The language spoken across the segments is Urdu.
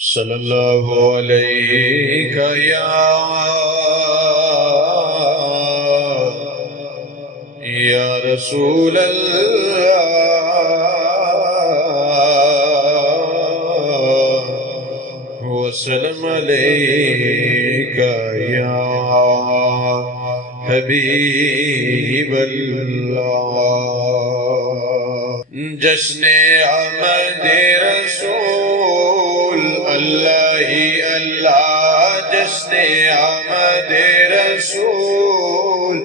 صلی اللہ علیہ یا رسول اللہ وسلم علیہ یا حبیب اللہ۔ جشن آمد رسول اللہ ہی اللہ، جشن آمد رسول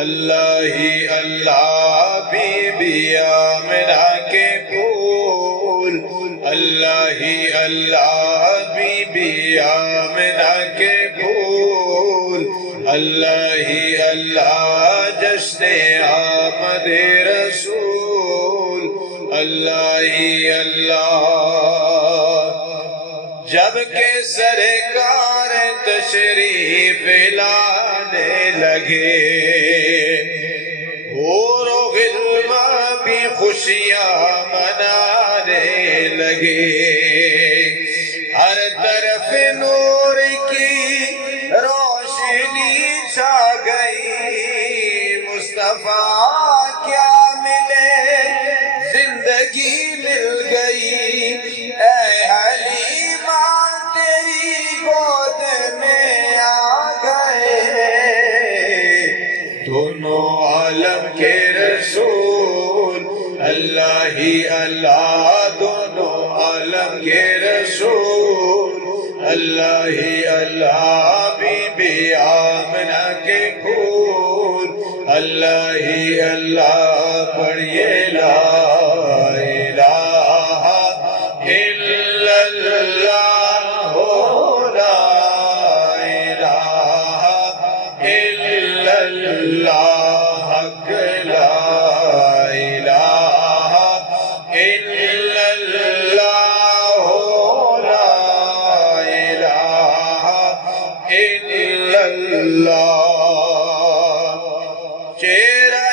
اللہ ہی اللہ، بی بی آمنہ کے پھول اللہ ہی اللہ، بی بی آمنہ کے پھول اللہ ہی اللہ، جشن آمد رسول اللہ ہی اللہ۔ جب کہ سرکار تشریف لانے لگے، اور غلماں بھی خوشیاں منانے لگے، ہر طرف نور کی روشنی چھا گئی، مصطفیٰ کیا ملے زندگی مل گئی، اے حلیمہ تیری گود میں آ گئے، دونوں عالم کے رسول اللہ ہی اللہ، دونوں عالم کے رسول اللہ ہی اللہ، بی بی آمنہ کے پھول اللہ ہی اللہ، پڑھیے لا الہ الا اللہ، لا الہ الا اللہ، حق لا الہ الا اللہ، لا الہ الا اللہ۔ چہرہ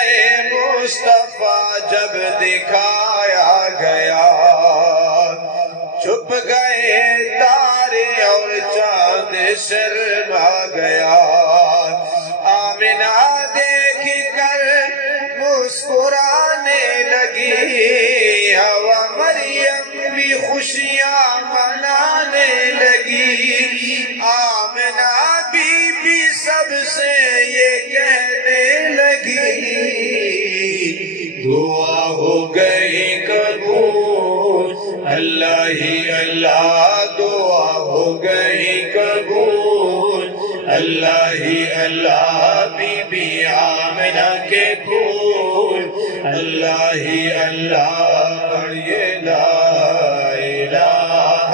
مصطفیٰ جب دکھایا گیا، چھپ گئے تارے اور چاند شرما گیا، آمنہ دیکھ کر مسکرانے لگی، ہوا مریم بھی خوشیاں منانے لگی، آمنہ بی بی سب سے یہ کہنے لگی، دعا ہو گئی قبول اللہ ہی اللہ، دعا ہو گئی قبول اللہ ہی اللہ، بی بی آمنہ کے پھول اللہ ہی اللہ، پڑھیے لا الہ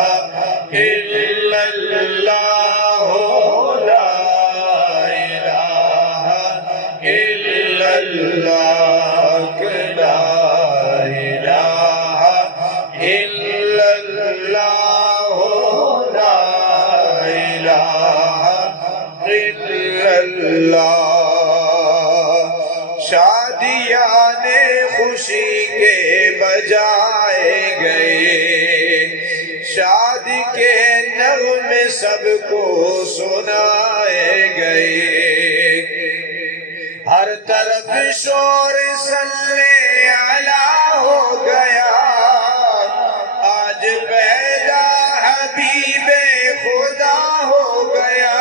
الا اللہ، لا الہ الا اللہ، لا الہ الا اللہ، لا الہ الا اللہ۔ شادیاں خوشی کے بجائے گئے، شادی کے نغمے سب کو سنائے گئے، ہر طرف شور صلی علی ہو گیا، آج پیدا حبیب خدا ہو گیا،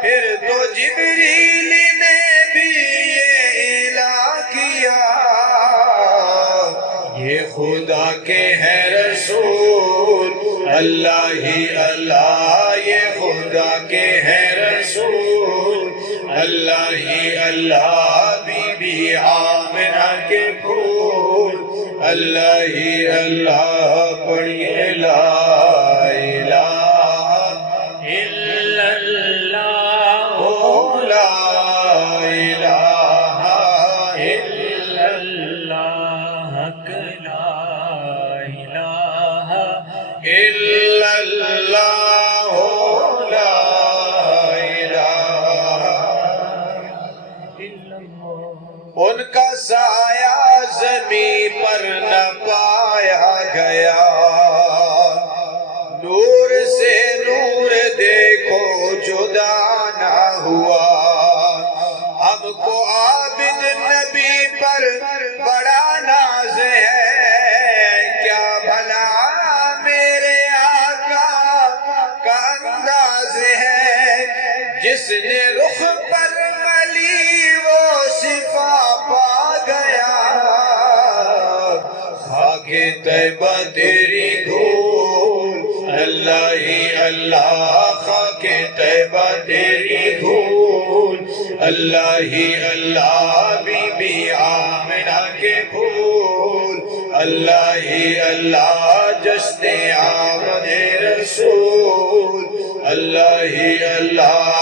پھر تو جبریل نے بھی یہ اعلان کیا، یہ خدا کے ہیں رسول اللہ ہی اللہ، یہ خدا کے ہیں رسول اللہ ہی اللہ، بی بی آمنہ کے پھول اللہ ہی اللہ، پڑھیے لا الہ الا اللہ، لا الہ الا اللہ، حق لا الہ الا اللہ، لا الہ الا اللہ۔ ان کا سایہ زمین پر نہ پایا گیا، نور سے نور دیکھو جدا نہ ہوا، ہم کو عابد نبی پر بڑا ناز ہے، کیا بھلا میرے آقا کا انداز ہے، جس نے رخ پر ملی وہ شفا پا گیا، خاک طیبہ تیری دھول اللہ ہی اللہ، خاک طیبہ تیری دھول اللہ ہی اللہ، بی بی آمنہ کے پھول اللہ ہی اللہ، جشن آمد رسول اللہ ہی اللہ،